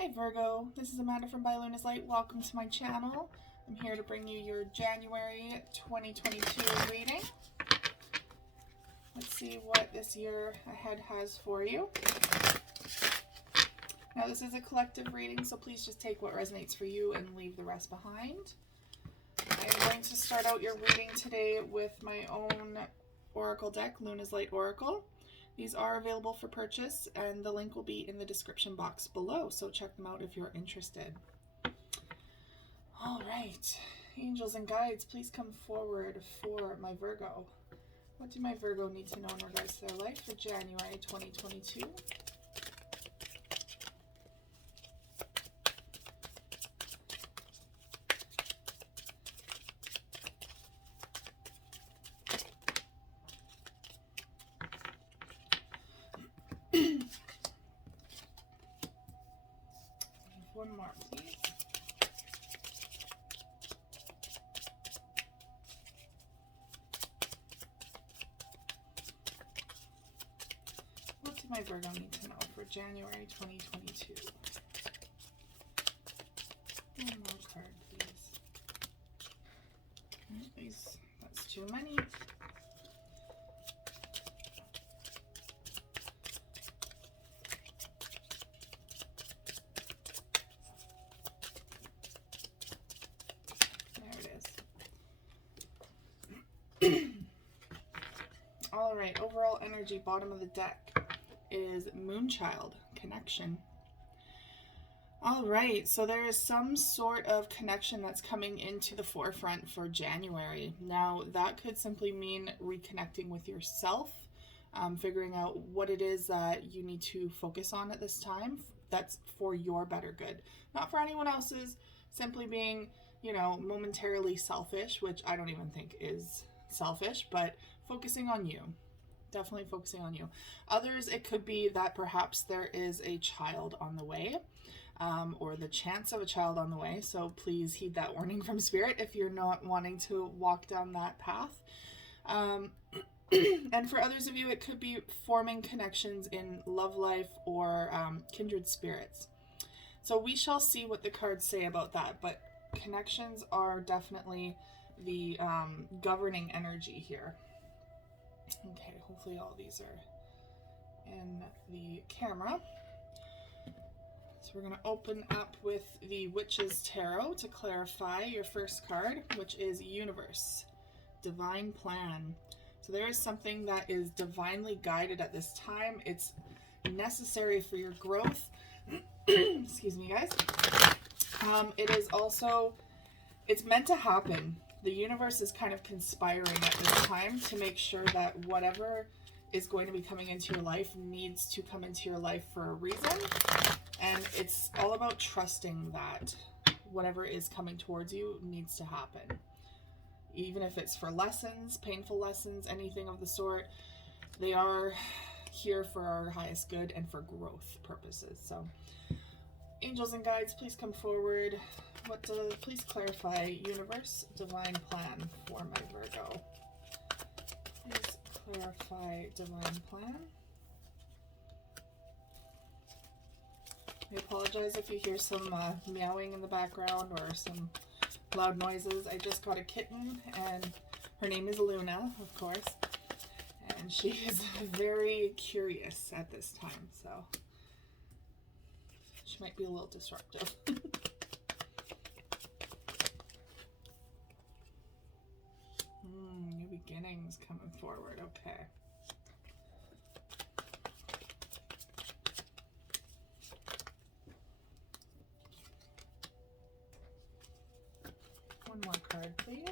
Hi Virgo, this is Amanda from By Luna's Light. Welcome to my channel. I'm here to bring you your January 2022 reading. Let's see what this year ahead has for you. Now this is a collective reading, so please just take what resonates for you and leave the rest behind. I'm going to start out your reading today with my own oracle deck, Luna's Light Oracle. These are available for purchase, and the link will be in the description box below, so check them out if you're interested. All right, angels and guides, please come forward for my Virgo. What do my Virgo need to know in regards to their life for January 2022? One more, please. What do my Virgo need to know for January 2022? One more card, please. That's too many. All right, overall energy, bottom of the deck is Moonchild, connection. All right, so there is some sort of connection that's coming into the forefront for January. Now, that could simply mean reconnecting with yourself, figuring out what it is that you need to focus on at this time that's for your better good. Not for anyone else's, simply being, you know, momentarily selfish, which I don't even think is selfish, but focusing on you. Definitely focusing on you. Others, it could be that perhaps there is a child on the way, or the chance of a child on the way. So please heed that warning from Spirit if you're not wanting to walk down that path. And for others of you, it could be forming connections in love life or kindred spirits. So we shall see what the cards say about that, but connections are definitely the governing energy here. Okay, hopefully all these are in the camera. So we're going to open up with the Witch's Tarot to clarify your first card, which is Universe, Divine Plan. So there is something that is divinely guided at this time. It's necessary for your growth. Excuse me, guys. It is also, it's meant to happen. The universe is kind of conspiring at this time to make sure that whatever is going to be coming into your life needs to come into your life for a reason. And it's all about trusting that whatever is coming towards you needs to happen. Even if it's for lessons, painful lessons, anything of the sort, they are here for our highest good and for growth purposes. So angels and guides, please come forward. Please clarify Universe, Divine Plan for my Virgo. Please clarify Divine Plan. I apologize if you hear some meowing in the background or some loud noises. I just got a kitten, and her name is Luna, of course, and she is very curious at this time, so she might be a little disruptive. New beginnings coming forward. Okay. One more card, please.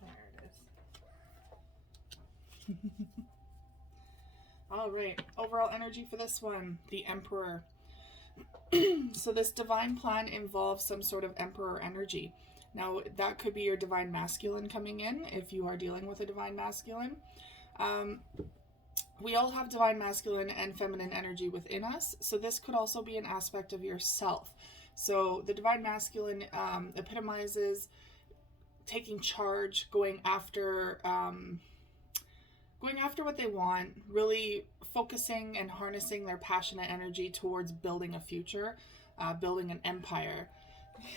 There it is. All right. Overall energy for this one, the Emperor. So this divine plan involves some sort of emperor energy. Now, that could be your divine masculine coming in if you are dealing with a divine masculine. We all have divine masculine and feminine energy within us. So this could also be an aspect of yourself. So the divine masculine epitomizes taking charge, going after going after what they want, really focusing and harnessing their passionate energy towards building a future, building an empire.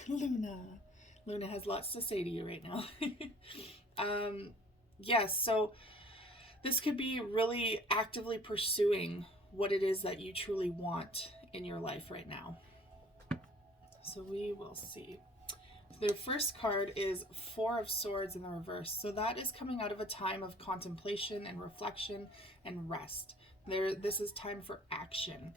Luna has lots to say to you right now. Yes, so this could be really actively pursuing what it is that you truly want in your life right now. So we will see. Their first card is Four of Swords in the reverse. So that is coming out of a time of contemplation and reflection and rest. This is time for action.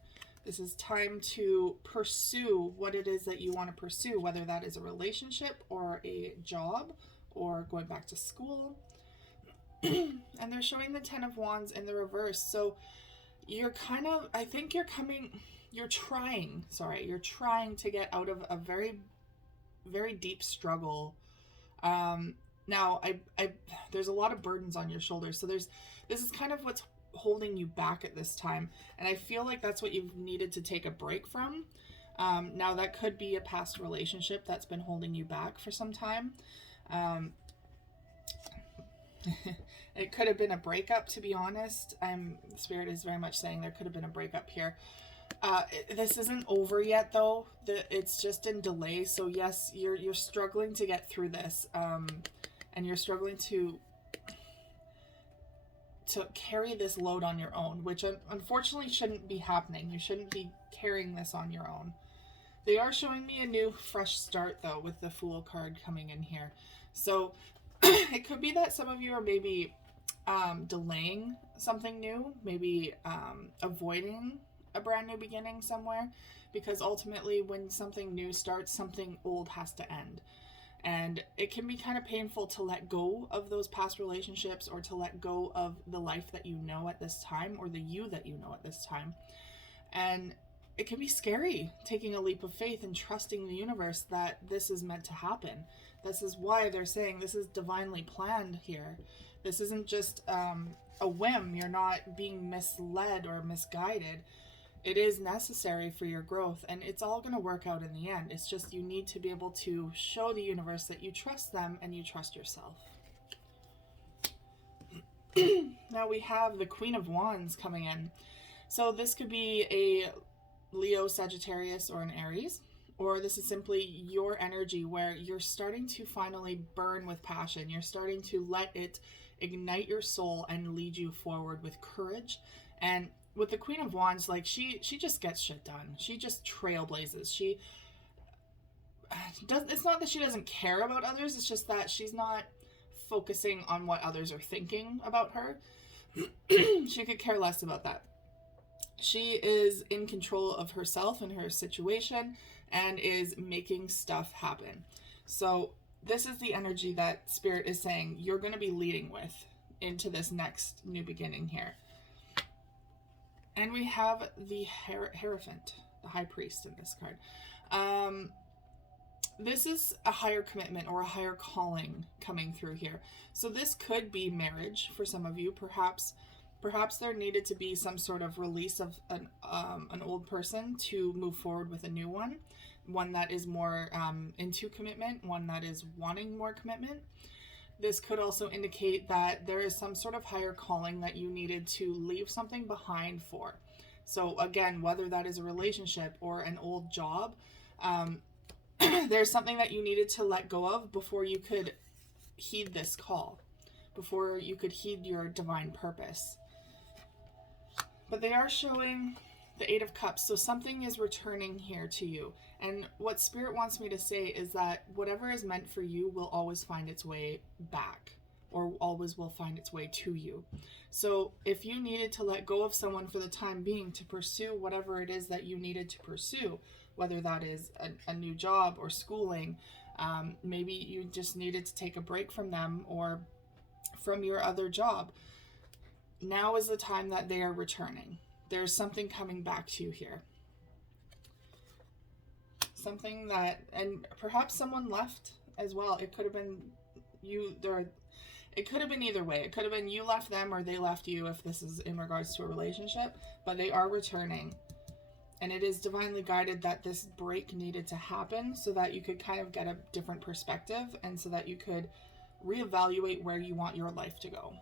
This is time to pursue what it is that you want to pursue, whether that is a relationship or a job or going back to school. And they're showing the Ten of Wands in the reverse. So you're kind of, I think you're trying to get out of a very, very deep struggle. Now there's a lot of burdens on your shoulders. So this is kind of what's holding you back at this time. And I feel like that's what you've needed to take a break from. Now that could be a past relationship that's been holding you back for some time. It could have been a breakup, to be honest. Spirit is very much saying there could have been a breakup here. This isn't over yet, though. It's just in delay. So yes, you're struggling to get through this, and you're struggling to carry this load on your own, which unfortunately shouldn't be happening. You shouldn't be carrying this on your own. They are showing me a new, fresh start, though, with the Fool card coming in here. So it could be that some of you are maybe delaying something new, maybe avoiding a brand new beginning somewhere, because ultimately when something new starts, something old has to end. And it can be kind of painful to let go of those past relationships, or to let go of the life that you know at this time, or the you that you know at this time. And it can be scary taking a leap of faith and trusting the universe that this is meant to happen. This is why they're saying this is divinely planned here. This isn't just a whim. You're not being misled or misguided. It is necessary for your growth, and it's all going to work out in the end. It's just you need to be able to show the universe that you trust them and you trust yourself. Now we have the Queen of Wands coming in. So this could be a Leo, Sagittarius, or an Aries. Or this is simply your energy where you're starting to finally burn with passion. You're starting to let it ignite your soul and lead you forward with courage. And with the Queen of Wands, like she just gets shit done. She just trailblazes. It's not that she doesn't care about others. It's just that she's not focusing on what others are thinking about her. She could care less about that. She is in control of herself and her situation and is making stuff happen. So this is the energy that Spirit is saying you're going to be leading with into this next new beginning here. And we have the Hierophant, the High Priest in this card. This is a higher commitment or a higher calling coming through here. So this could be marriage for some of you. Perhaps there needed to be some sort of release of an old person to move forward with a new one that is more into commitment, one that is wanting more commitment. This could also indicate that there is some sort of higher calling that you needed to leave something behind for. So again, whether that is a relationship or an old job, there's something that you needed to let go of before you could heed this call, before you could heed your divine purpose. But they are showing the Eight of Cups, so something is returning here to you. And what Spirit wants me to say is that whatever is meant for you will always find its way back, or always will find its way to you. So if you needed to let go of someone for the time being to pursue whatever it is that you needed to pursue, whether that is a new job or schooling, maybe you just needed to take a break from them or from your other job, now is the time that they are returning. There's something coming back to you here. Something that, and perhaps someone left as well. It could have been you, it could have been either way. It could have been you left them or they left you if this is in regards to a relationship, but they are returning. And it is divinely guided that this break needed to happen so that you could kind of get a different perspective and so that you could reevaluate where you want your life to go.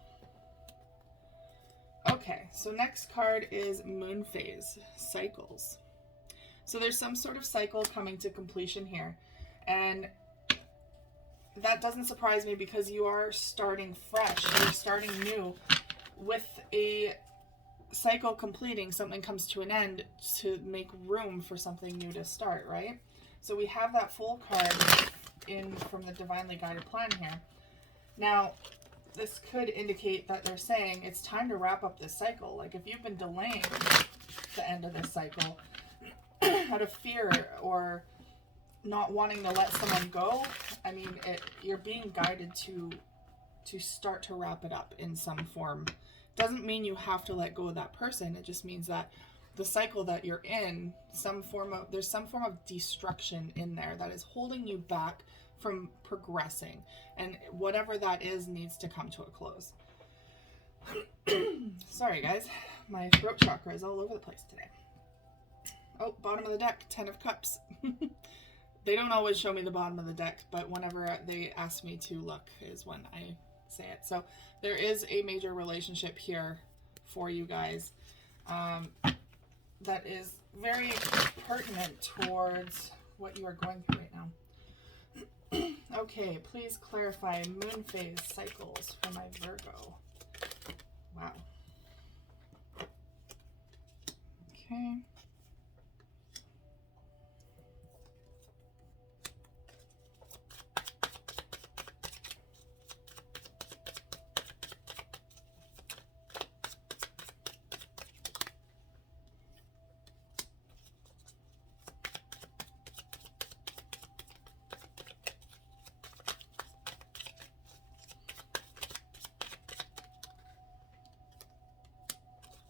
Okay, so next card is Moon Phase, Cycles. So there's some sort of cycle coming to completion here. And that doesn't surprise me because you are starting fresh. You're starting new. With a cycle completing, something comes to an end to make room for something new to start, right? So we have that Fool card in from the Divinely Guided Plan here. Now, this could indicate that they're saying it's time to wrap up this cycle. Like if you've been delaying the end of this cycle out of fear or not wanting to let someone go, I mean, you're being guided to start to wrap it up in some form. Doesn't mean you have to let go of that person. It just means that the cycle that you're in, there's some form of destruction in there that is holding you back from progressing, and whatever that is needs to come to a close. Sorry guys, my throat chakra is all over the place today. Oh, bottom of the deck, 10 of Cups. They don't always show me the bottom of the deck, but whenever they ask me to look is when I say it. So there is a major relationship here for you guys that is very pertinent towards what you are going through right now. Okay, please clarify Moon Phase cycles for my Virgo. Wow. Okay.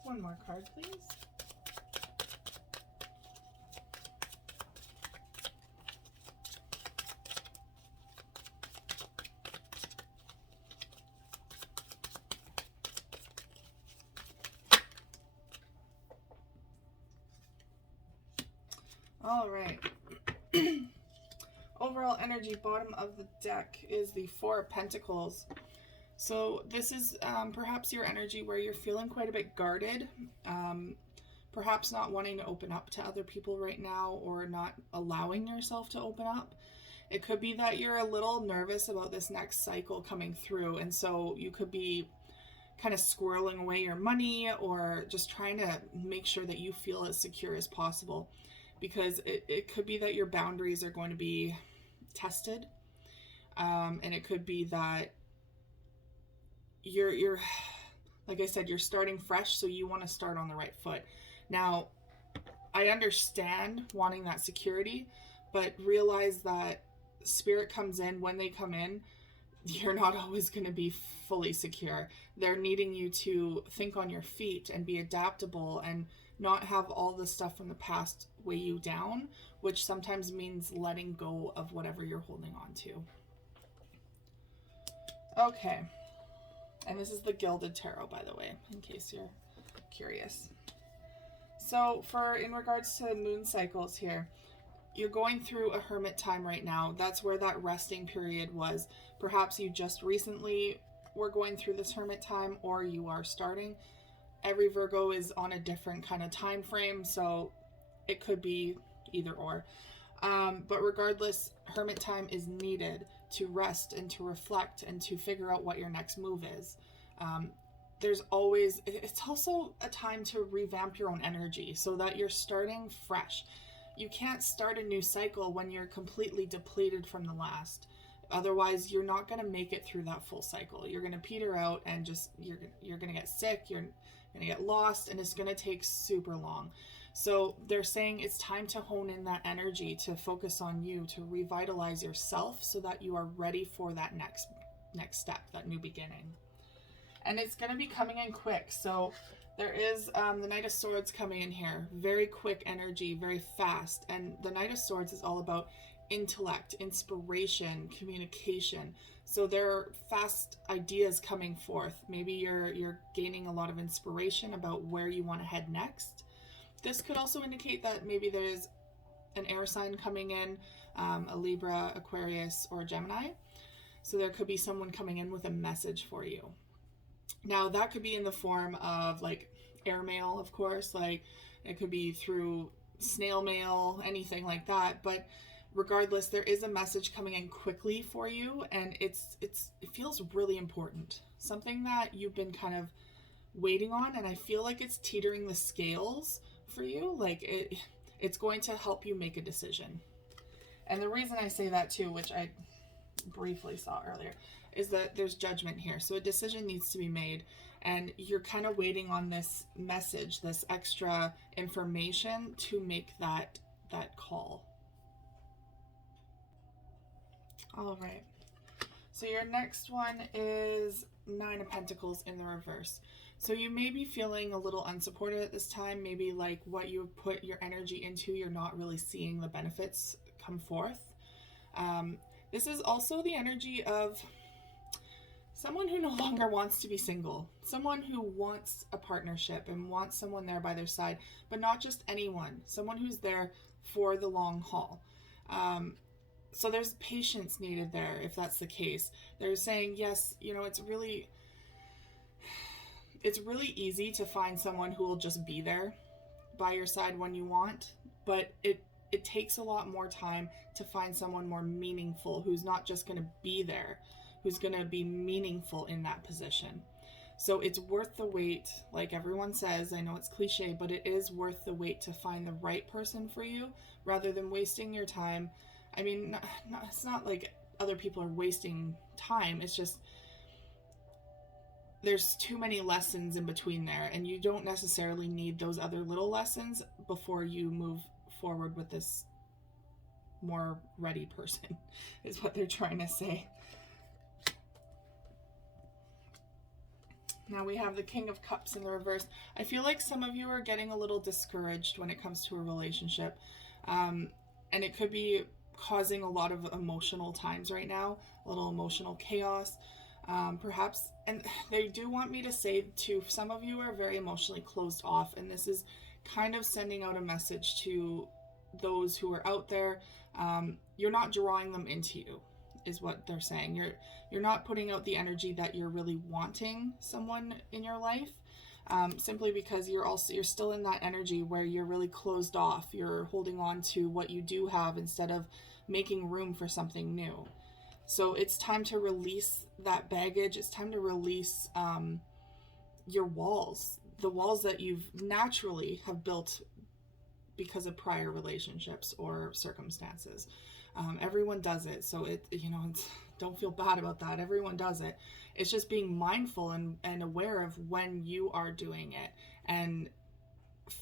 One more card, please. All right. Overall energy, bottom of the deck is the Four of Pentacles. So this is perhaps your energy where you're feeling quite a bit guarded, perhaps not wanting to open up to other people right now or not allowing yourself to open up. It could be that you're a little nervous about this next cycle coming through, and so you could be kind of squirreling away your money or just trying to make sure that you feel as secure as possible, because it could be that your boundaries are going to be tested, and it could be that you're like I said, you're starting fresh, so you want to start on the right foot. Now, I understand wanting that security, but realize that spirit comes in. When they come in, you're not always going to be fully secure. They're needing you to think on your feet and be adaptable and not have all the stuff from the past weigh you down, which sometimes means letting go of whatever you're holding on to. Okay. And this is the Gilded Tarot, by the way, in case you're curious. So in regards to moon cycles here, you're going through a hermit time right now. That's where that resting period was. Perhaps you just recently were going through this hermit time, or you are starting. Every Virgo is on a different kind of time frame, so it could be either or. But regardless, hermit time is needed to rest and to reflect and to figure out what your next move is. It's also a time to revamp your own energy so that you're starting fresh. You can't start a new cycle when you're completely depleted from the last. Otherwise, you're not going to make it through that full cycle. You're going to peter out and just you're going to get sick, you're going to get lost, and it's going to take super long. So they're saying it's time to hone in that energy, to focus on you, to revitalize yourself so that you are ready for that next step, that new beginning. And it's going to be coming in quick. So there is the Knight of Swords coming in here. Very quick energy, very fast. And the Knight of Swords is all about intellect, inspiration, communication. So there are fast ideas coming forth. Maybe you're gaining a lot of inspiration about where you want to head next. This could also indicate that maybe there's an air sign coming in, a Libra, Aquarius, or Gemini. So there could be someone coming in with a message for you. Now that could be in the form of like airmail, of course, like it could be through snail mail, anything like that. But regardless, there is a message coming in quickly for you, and it feels really important. Something that you've been kind of waiting on, and I feel like it's teetering the scales for you. Like it's going to help you make a decision. And the reason I say that too, which I briefly saw earlier, is that there's judgment here. So a decision needs to be made, and you're kind of waiting on this message, this extra information to make that call. All right. So your next one is Nine of Pentacles in the reverse. So you may be feeling a little unsupported at this time. Maybe like what you put your energy into, you're not really seeing the benefits come forth. This is also the energy of someone who no longer wants to be single. Someone who wants a partnership and wants someone there by their side, but not just anyone. Someone who's there for the long haul. So there's patience needed there if that's the case. They're saying, yes, you know, it's really easy to find someone who will just be there by your side when you want, but it takes a lot more time to find someone more meaningful, who's not just going to be there, who's going to be meaningful in that position. So it's worth the wait, like everyone says. I know it's cliche, but it is worth the wait to find the right person for you, rather than wasting your time. I mean, it's not like other people are wasting time. It's just there's too many lessons in between there, and you don't necessarily need those other little lessons before you move forward with this more ready person, is what they're trying to say. Now we have the King of Cups in the reverse. I feel like some of you are getting a little discouraged when it comes to a relationship. And it could be causing a lot of emotional times right now, a little emotional chaos. Perhaps, and they do want me to say too, some of you are very emotionally closed off, and this is kind of sending out a message to those who are out there. You're not drawing them into you, is what they're saying. You're not putting out the energy that you're really wanting someone in your life, simply because you're still in that energy where you're really closed off. You're holding on to what you do have instead of making room for something new. So it's time to release that baggage. It's time to release your walls, the walls that you've naturally have built because of prior relationships or circumstances. Everyone does it. So don't feel bad about that. Everyone does it. It's just being mindful and aware of when you are doing it, and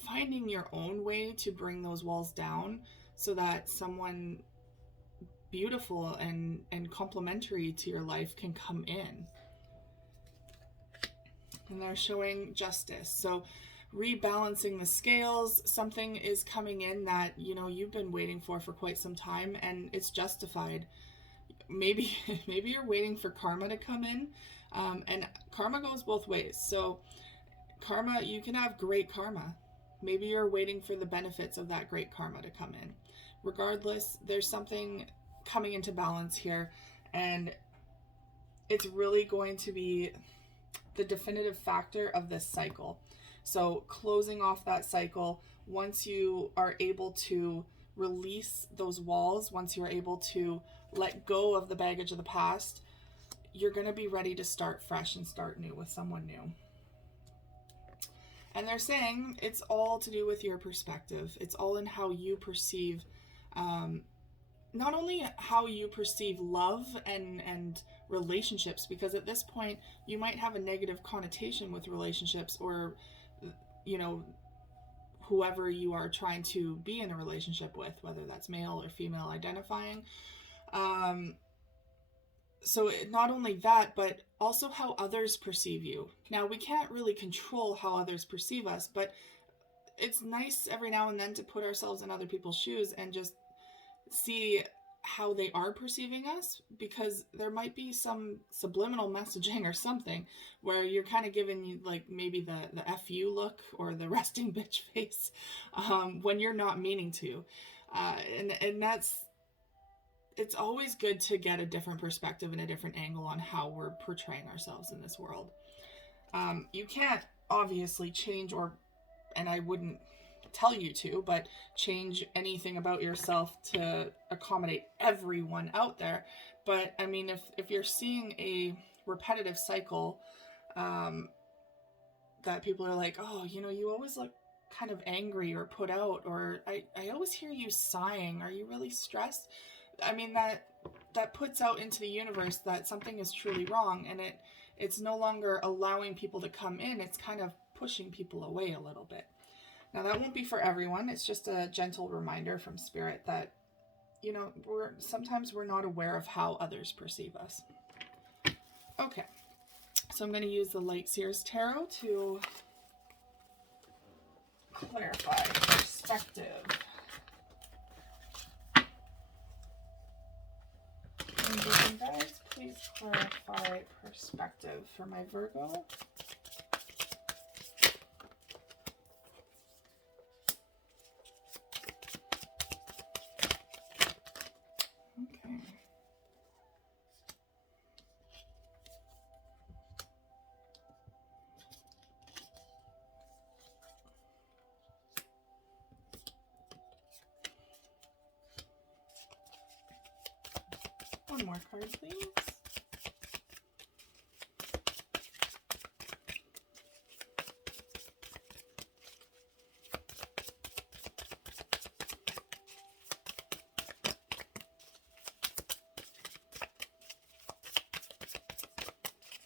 finding your own way to bring those walls down so that someone beautiful and complementary to your life can come in. And they're showing justice. So rebalancing the scales, something is coming in that, you've been waiting for quite some time, and it's justified. Maybe you're waiting for karma to come in, and karma goes both ways. So karma, you can have great karma. Maybe you're waiting for the benefits of that great karma to come in. Regardless, there's something coming into balance here, and it's really going to be the definitive factor of this cycle. So closing off that cycle, once you are able to release those walls, once you're able to let go of the baggage of the past, you're going to be ready to start fresh and start new with someone new. And they're saying it's all to do with your perspective. It's all in how you perceive, not only how you perceive love and relationships, because at this point you might have a negative connotation with relationships, or whoever you are trying to be in a relationship with, whether that's male or female identifying. So not only that, but also how others perceive you. Now, we can't really control how others perceive us, but it's nice every now and then to put ourselves in other people's shoes and just see how they are perceiving us, because there might be some subliminal messaging or something where you're kind of giving like maybe the F you look or the resting bitch face when you're not meaning to. And it's always good to get a different perspective and a different angle on how we're portraying ourselves in this world. You can't obviously change, and I wouldn't tell you to, but change anything about yourself to accommodate everyone out there. But I mean, if you're seeing a repetitive cycle, that people are like, oh, you always look kind of angry or put out, or I always hear you sighing. Are you really stressed? I mean, that puts out into the universe that something is truly wrong, and it's no longer allowing people to come in. It's kind of pushing people away a little bit. Now, that won't be for everyone. It's just a gentle reminder from Spirit that, sometimes we're not aware of how others perceive us. Okay, so I'm going to use the Light Seers Tarot to clarify perspective. And guys, please clarify perspective for my Virgo. Okay. One more card, please.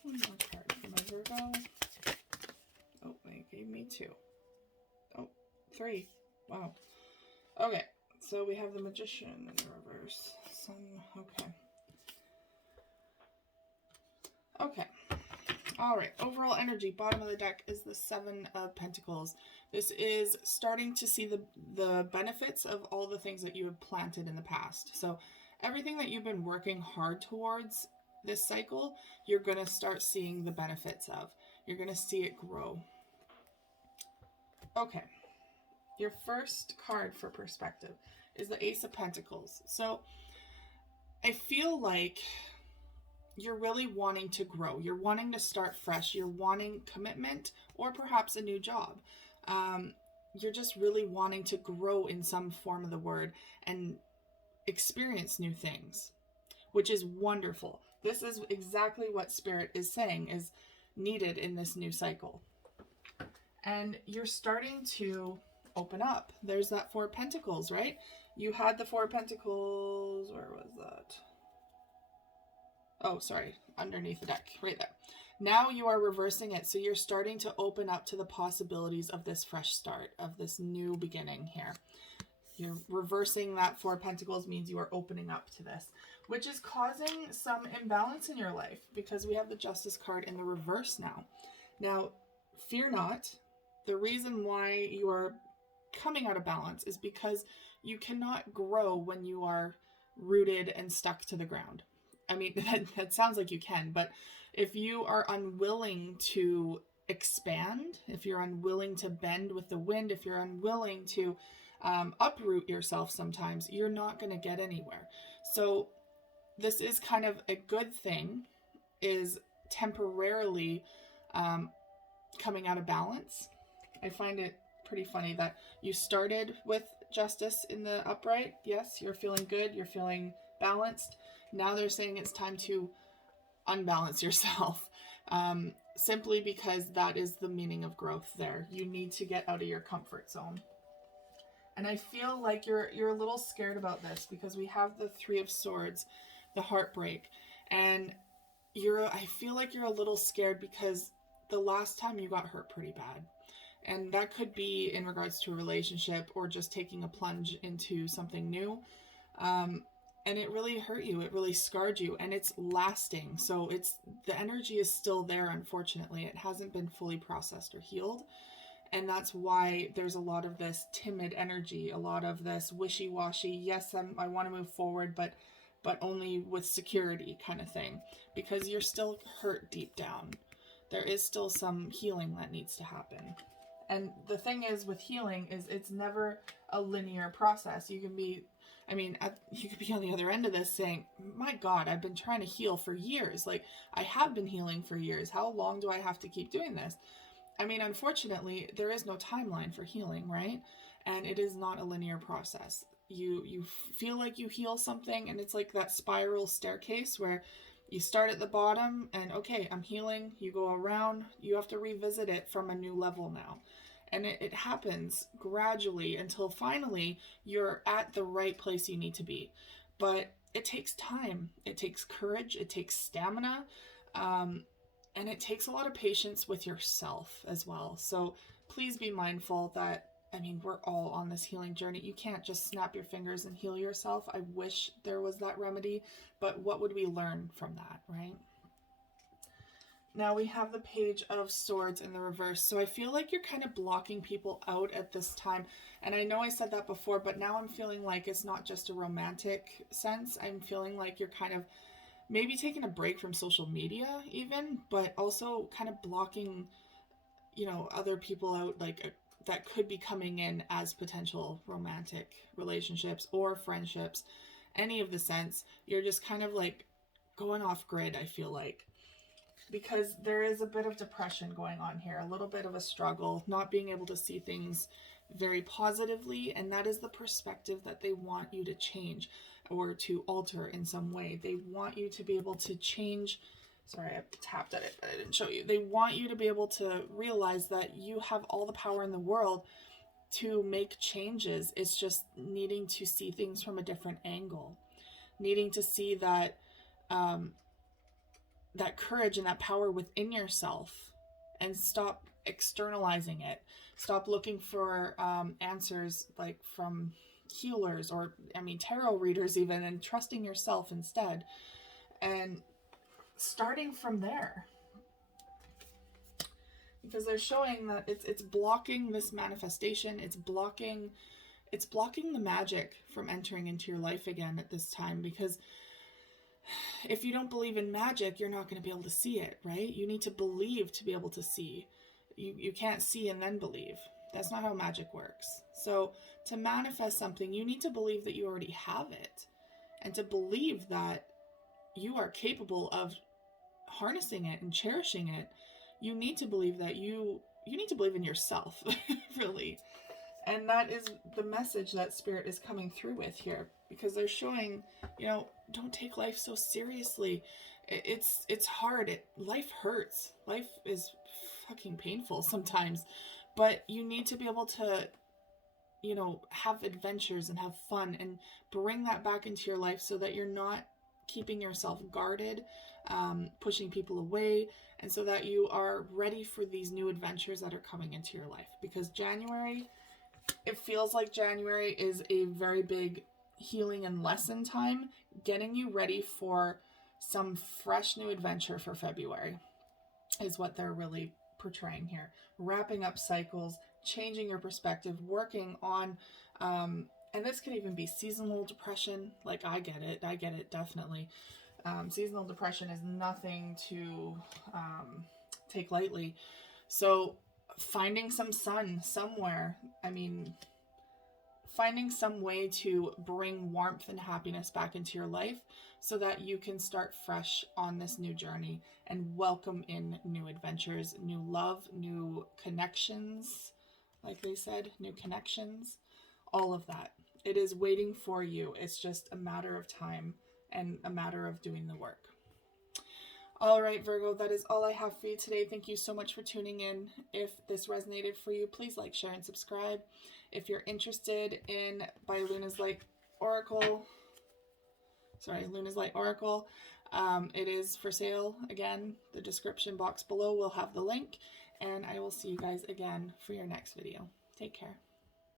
One more card for my Virgo. Oh, they gave me 2. Oh, 3. Wow. Okay, so we have the Magician in the reverse. Sun, okay. Okay. All right. Overall energy, bottom of the deck is the 7 of Pentacles. This is starting to see the benefits of all the things that you have planted in the past. So everything that you've been working hard towards this cycle, you're going to start seeing the benefits of. You're going to see it grow. Okay. Your first card for perspective is the Ace of Pentacles. So I feel like you're really wanting to grow. You're wanting to start fresh. You're wanting commitment or perhaps a new job. You're just really wanting to grow in some form of the word and experience new things, which is wonderful. This is exactly what Spirit is saying is needed in this new cycle. And you're starting to open up. There's that 4 of Pentacles, right? You had the 4 of Pentacles. Where was that? Oh, sorry, underneath the deck, right there. Now you are reversing it, so you're starting to open up to the possibilities of this fresh start, of this new beginning here. You're reversing that 4 of Pentacles means you are opening up to this, which is causing some imbalance in your life because we have the Justice card in the reverse now. Now, fear not. The reason why you are coming out of balance is because you cannot grow when you are rooted and stuck to the ground. I mean, that sounds like you can, but if you are unwilling to expand, if you're unwilling to bend with the wind, if you're unwilling to uproot yourself sometimes, you're not going to get anywhere. So this is kind of a good thing, is temporarily coming out of balance. I find it pretty funny that you started with Justice in the upright. Yes, you're feeling good. You're feeling balanced. Now they're saying it's time to unbalance yourself, simply because that is the meaning of growth there. You need to get out of your comfort zone. And I feel like you're a little scared about this because we have the 3 of Swords, the heartbreak, and I feel like you're a little scared because the last time you got hurt pretty bad. And that could be in regards to a relationship or just taking a plunge into something new. And it really hurt you. It really scarred you, and it's lasting. So the energy is still there. Unfortunately, it hasn't been fully processed or healed. And that's why there's a lot of this timid energy, a lot of this wishy-washy. Yes, I want to move forward, but only with security kind of thing, because you're still hurt deep down. There is still some healing that needs to happen. And the thing is with healing is it's never a linear process. You can be, I mean, you could be on the other end of this saying, my God, I've been trying to heal for years. Like, I have been healing for years. How long do I have to keep doing this? I mean, unfortunately, there is no timeline for healing, right? And it is not a linear process. You feel like you heal something, and it's like that spiral staircase where you start at the bottom and, okay, I'm healing. You go around, you have to revisit it from a new level now. And it happens gradually until finally you're at the right place you need to be. But it takes time. It takes courage. It takes stamina. And it takes a lot of patience with yourself as well. So please be mindful that, I mean, we're all on this healing journey. You can't just snap your fingers and heal yourself. I wish there was that remedy, but what would we learn from that, right? Now we have the Page of Swords in the reverse. So I feel like you're kind of blocking people out at this time. And I know I said that before, but now I'm feeling like it's not just a romantic sense. I'm feeling like you're kind of maybe taking a break from social media even, but also kind of blocking, you know, other people out like that could be coming in as potential romantic relationships or friendships. Any of the sense, you're just kind of like going off grid, I feel like. Because there is a bit of depression going on here, a little bit of a struggle, not being able to see things very positively, and that is the perspective that they want you to change or to alter in some way. They want you to be able to change. Sorry, I tapped at it, but I didn't show you. They want you to be able to realize that you have all the power in the world to make changes. It's just needing to see things from a different angle, needing to see that that courage and that power within yourself, and stop externalizing it. Stop looking for answers like from healers or, I mean, tarot readers even, and trusting yourself instead. And starting from there. Because they're showing that it's blocking this manifestation. It's blocking the magic from entering into your life again at this time, because if you don't believe in magic, you're not going to be able to see it, right? You need to believe to be able to see. You can't see and then believe. That's not how magic works. So to manifest something, you need to believe that you already have it, and to believe that you are capable of harnessing it and cherishing it. You need to believe that you need to believe in yourself, really. And that is the message that Spirit is coming through with here, because they're showing, you know, don't take life so seriously. It's hard. Life hurts. Life is fucking painful sometimes, but you need to be able to, you know, have adventures and have fun and bring that back into your life, so that you're not keeping yourself guarded, pushing people away, and so that you are ready for these new adventures that are coming into your life. Because January, it feels like January is a very big healing and lesson time, getting you ready for some fresh new adventure for February is what they're really portraying here. Wrapping up cycles, changing your perspective, working on, and this could even be seasonal depression. Like, I get it definitely. Seasonal depression is nothing to take lightly. So finding some sun somewhere. I mean, finding some way to bring warmth and happiness back into your life, so that you can start fresh on this new journey and welcome in new adventures, new love, new connections, like they said, new connections, all of that. It is waiting for you. It's just a matter of time and a matter of doing the work. All right, Virgo, that is all I have for you today. Thank you so much for tuning in. If this resonated for you, please like, share, and subscribe. If you're interested in Luna's Light Oracle, it is for sale. Again, the description box below will have the link, and I will see you guys again for your next video. Take care.